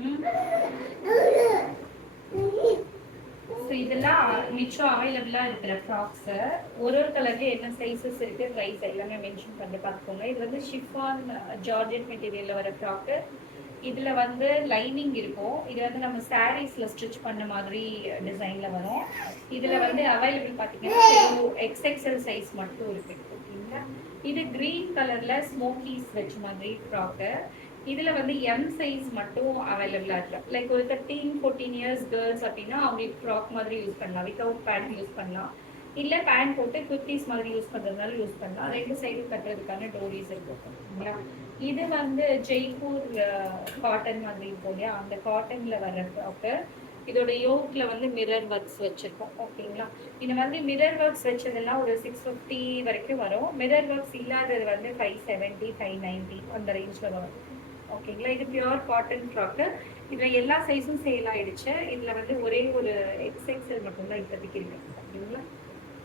ம். ஸோ இதெல்லாம் மிச்சம் அவைலபிளாக இருக்கிற ஃப்ராக்ஸு ஒரு கலர்லேயே என்ன சைஸஸ் இருக்குது ப்ரைஸ் எல்லாமே மென்ஷன் பண்ணி பார்த்துக்கோங்க. இது வந்து ஷிஃபான் ஜார்ஜெட் மெட்டீரியலில் வர ஃப்ராக்கு. இதில் வந்து லைனிங் இருக்கும். இது வந்து நம்ம சாரீஸில் ஸ்டிச் பண்ண மாதிரி டிசைனில் வரும். இதில் வந்து அவைலபிள் பார்த்தீங்கன்னா எக்ஸ்எக்ஸ்எல் சைஸ் மட்டும் இருக்குது. ஓகேங்களா. இது க்ரீன் கலரில் ஸ்மோக்கீஸ் வச்ச மாதிரி ஃப்ராக்கு. இதில் வந்து எம் சைஸ் மட்டும் அவைலபிளாக இருக்கு. லைக் ஒரு 13-14 இயர்ஸ் கேர்ள்ஸ் அப்படின்னா அவங்களுக்கு ஃப்ராக் மாதிரி யூஸ் பண்ணலாம், வித்தவுட் பேண்ட் யூஸ் பண்ணலாம். இல்லை பேண்ட் போட்டு குர்த்திஸ் மாதிரி யூஸ் பண்ணுறதுனால யூஸ் பண்ணலாம். 2 சைடும் கட்டுறதுக்கான டோரிஸ் இருக்கும். இது வந்து ஜெய்ப்பூர் காட்டன் மாதிரி இருக்கும் இல்லையா, அந்த காட்டனில் வர்ற ஃப்ராக்கு. இதோட யோக்ல வந்து மிரர் ஒர்க்ஸ் வச்சிருக்கோம். ஓகேங்களா. இது வந்து மிரர் ஒர்க்ஸ் வச்சதெல்லாம் ஒரு 650 வரைக்கும் வரும். மிரர் ஒர்க்ஸ் இல்லாதது வந்து 570, 590 அந்த ரேஞ்சில் வரும். ஓகேங்களா. இது பியூர் காட்டன் ஃப்ராக்கு. இதில் எல்லா சைஸும் சேல் ஆகிடுச்சு. இதில் வந்து ஒரே ஒரு எக்ஸ்எக்ஸ்எல் மட்டும்தான் இப்போதைக்கு இருக்கு. ஓகேங்களா.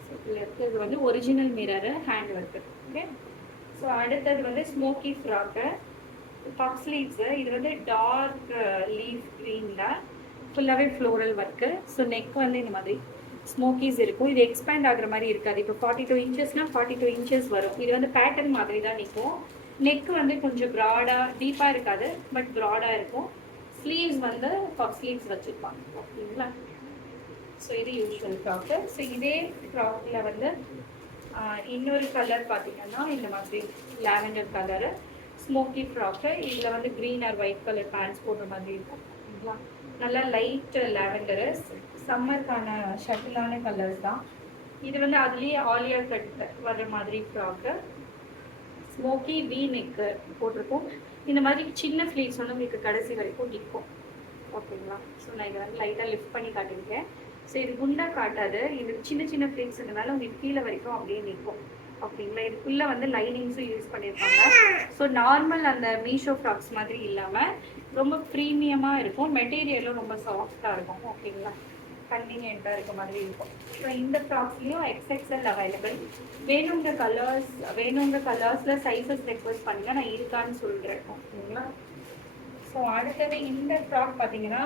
ஸோ இதில் இருக்கிறது வந்து original mirror, hand work. Okay. So அடுத்தது வந்து ஸ்மோக்கி ஃப்ராக்கு, பஃப் ஸ்லீவ்ஸு. இது வந்து டார்க் லீஃப் க்ரீனில் ஃபுல்லாகவே ஃப்ளோரல் ஒர்க்கு. ஸோ நெக் வந்து இந்த மாதிரி ஸ்மோக்கீஸ் இருக்கும். இது எக்ஸ்பேண்ட் ஆகிற மாதிரி இருக்காது. இப்போ 42 இன்ச்சஸ்னால் 42 இன்ச்சஸ் வரும். இது வந்து பேட்டர்ன் மாதிரி தான் நிற்கும். நெக் வந்து கொஞ்சம் ப்ராடாக டீப்பாக இருக்காது, பட் ப்ராடாக இருக்கும். ஸ்லீவ்ஸ் வந்து பஃப் ஸ்லீவ்ஸ் வச்சுருப்பாங்க. ஓகேங்களா. ஸோ இது யூஸ்வல் ஃப்ராக்கு. ஸோ இதே ஃப்ராக்கில் வந்து இன்னொரு கலர் பார்த்தீங்கன்னா இந்த மாதிரி லாவெண்டர் கலரு ஸ்மோக்கி ஃப்ராக்கு. இதில் வந்து green or white colour pants போடுற மாதிரி இருக்கும். ஓகேங்களா. நல்லா லைட் லாவெண்டரு, சம்மருக்கான ஷட்டிலான கலர்ஸ் தான். இது வந்து அதுலேயே ஆலியா கட் வர்ற மாதிரி ஃப்ராக்கு. ஸ்மோக்கி வி நெக்கு போட்டிருக்கோம். இந்த மாதிரி சின்ன ஃப்ளீட்ஸ் வந்து உங்களுக்கு கடைசி வரைக்கும் நிற்கும். ஓகேங்களா. ஸோ நான் இதை வந்து லைட்டாக லிஃப்ட் பண்ணி காட்டியிருக்கேன். ஸோ இது குண்டாக காட்டாது. இது சின்ன சின்ன ஃப்ளீட்ஸுங்கிறதுனால உங்களுக்கு கீழே வரைக்கும் அப்படியே நிற்கும். ஓகேங்களா. இதுக்குள்ளே வந்து லைனிங்ஸும் யூஸ் பண்ணியிருப்பாங்க. ஸோ நார்மல் அந்த மீஷோ ஃப்ராக்ஸ் மாதிரி இல்லாமல் ரொம்ப ப்ரீமியமாக இருக்கும். மெட்டீரியலும் ரொம்ப சாஃப்டாக இருக்கும். ஓகேங்களா. கன்வீனியண்ட்டாக இருக்க மாதிரி இருக்கும். ஸோ இந்த ஃப்ராக்ஸ்லேயும் எக்ஸ்எக்ஸ்எல் அவைலபிள். வேணுங்கிற கலர்ஸில் சைஸஸ் ரெக்வஸ்ட் பண்ணுங்கள், நான் இருக்கான்னு சொல்கிறேன். ஓகேங்களா. ஸோ அடுத்தது இந்த ஃப்ராக் பார்த்தீங்கன்னா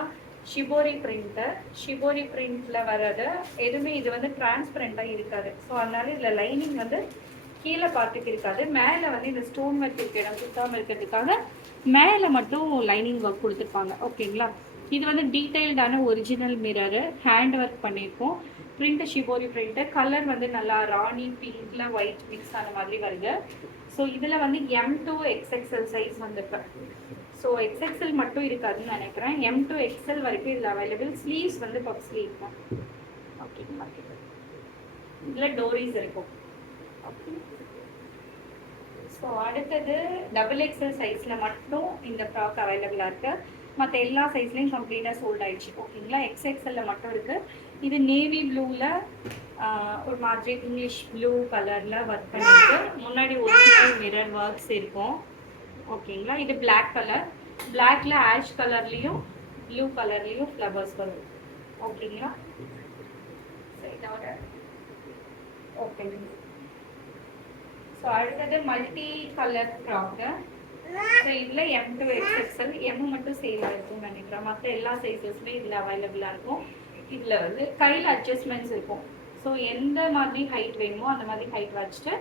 ஷிபோரி பிரிண்ட்டு. ஷிபோரி பிரிண்ட்டில் வர்றது எதுவுமே இது வந்து டிரான்ஸ்பரண்ட்டாக இருக்காது. ஸோ அதனால இதில் லைனிங் வந்து கீழே பார்த்துக்கு இருக்காது. மேலே வந்து இந்த ஸ்டோன் ஒர்க் இருக்க இடம் சுத்தாமல் இருக்கிறதுக்காக மேலே மட்டும் லைனிங் ஒர்க் கொடுத்துருப்பாங்க. ஓகேங்களா. இது வந்து டீட்டெயில்டான ஒரிஜினல் மிரரு, ஹேண்ட் ஒர்க் பண்ணியிருக்கோம். Print shibori print. கலர் வந்து நல்லா ராணி பிங்க்ல ஒயிட் மிக்ஸ் ஆன மாதிரி வருது. ஸோ இதில் வந்து M to XXL சைஸ் வந்துருக்கு. ஸோ XXL மட்டும் இருக்காதுன்னு நினைக்கிறேன். M to XL வரைக்கும் இதில் அவைலபிள். ஸ்லீவ்ஸ் வந்து பஃப் ஸ்லீவ் தான். ஓகேங்களா. இதில் டோரிஸ் இருக்கும். ஓகே. ஸோ அடுத்தது XXL சைஸில் மட்டும் இந்த ஃப்ராக் அவைலபிளாக இருக்குது. மற்ற எல்லா சைஸ்லையும் கம்ப்ளீட்டாக சோல்ட் ஆயிடுச்சு. ஓகேங்களா. XXL மட்டும் இருக்குது. இது நேவி ப்ளூவில் ஒரு மாதிரி இங்கிலீஷ் ப்ளூ கலரில் ஒர்க் பண்ணியிருக்கு. முன்னாடி ஒரிஜினல் மிரர் ஒர்க்ஸ் இருக்கும். ஓகேங்களா. இது பிளாக் கலர். பிளாக்ல ஆஷ் கலர்லேயும் ப்ளூ கலர்லேயும் ஃப்ளவர்ஸ் வரும். ஓகேங்களா. இதோட ஓகேங்க. ஸோ அடுத்தது மல்டி கலர் ஃப்ராக்கு. ஸோ இதில் M to XXL. M மட்டும் சேல் இருக்கும்னு நினைக்கிறேன். மற்ற எல்லா சைஸஸுமே இதில் அவைலபிளாக இருக்கும். இதில் வந்து கையில் அட்ஜஸ்ட்மெண்ட்ஸ் இருக்கும். ஸோ எந்த மாதிரி ஹைட் வேணுமோ அந்த மாதிரி ஹைட் வச்சுட்டு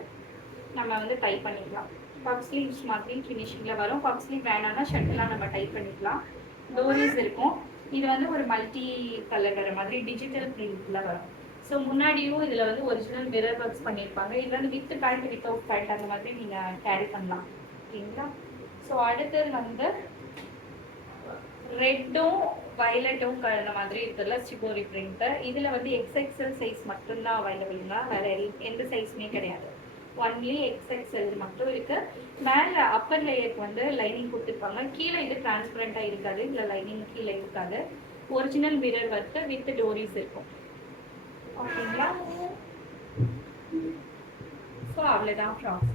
நம்ம வந்து டைப் பண்ணிக்கலாம். பஃப் ஸ்லீவ்ஸ் மாதிரி ஃபினிஷிங்கில் வரும். பஃப் ஸ்லீவ் வேணாம்னா ஷர்ட்லாம் நம்ம டைப் பண்ணிக்கலாம். டோரிஸ் இருக்கும். இது வந்து ஒரு மல்டி கலர் வர மாதிரி டிஜிட்டல் பிரிண்டில் வரும். ஸோ முன்னாடியும் இதில் வந்து ஒரிஜினல் மிரர் ஒர்க்ஸ் பண்ணியிருப்பாங்க. இது வந்து வித் பேண்ட் வித்தவுட் பேண்ட் அந்த மாதிரி நீங்கள் கேரி பண்ணலாம். ஓகேங்களா. ஸோ அடுத்தது வந்து ரெட்டும் வயலட்டும் கலந்த மாதிரி இருக்கிறதுல ஷிபோரி பிரிண்ட்டு. இதில் வந்து XXL சைஸ் மட்டும்தான் அவைலபிள்னா, வேறு எந்த சைஸுமே கிடையாது. ஒன்லி XXL மட்டும் இருக்குது. மேலே அப்பர் லேயருக்கு வந்து லைனிங் கொடுத்துருப்பாங்க. கீழே இது டிரான்ஸ்பரண்ட்டாக இருக்காது. இதில் லைனிங் கீழே இருக்காது. ஒரிஜினல் மிரர் ஒர்க்கு வித் டோரிஸ் இருக்கும். ஓகேங்களா. ஸோ அவ்வளோதான் ஃப்ராக்ஸ்.